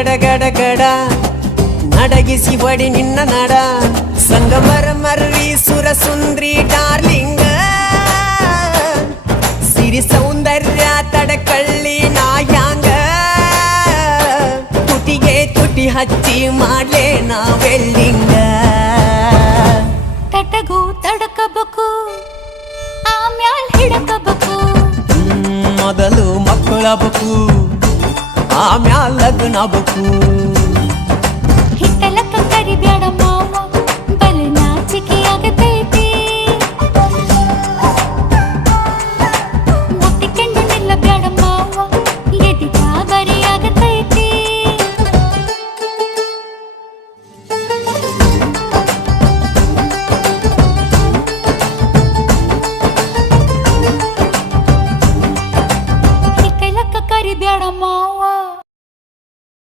ಗಡ ಗಡ ಗಡ ನಡಗಿಸಿ ಬಡಿ ನಿನ್ನ ನಡ ಸಂಗಮರ ಮರ್ರಿ ಸುರ ಸುಂದ್ರಿ ಡಾರ್ಲಿಂಗ ಸಿರಿ ಸೌಂದರ್ಯ ತಡಕಳ್ಳಿ ನಾಯಾಂಗ ತುಟಿಗೆ ತುಟಿ ಹಚ್ಚಿ ಮಾಡ್ಲೇ ನಾವೆಲ್ಲಿಂಗ ತಟಗೂ ತಡಕಬೇಕು ಆಮ್ಯಾಲ್ ಹಿಡಕಬೇಕು ಮೊದಲು ಮಕ್ಕಳಬೇಕು ಆಮ್ಯಾಲ ಲಗ್ನಬೇಕು ಹಿಟ್ಟಲಕ್ಕ ಕರಿಬ್ಯಾಡಮ್ಮ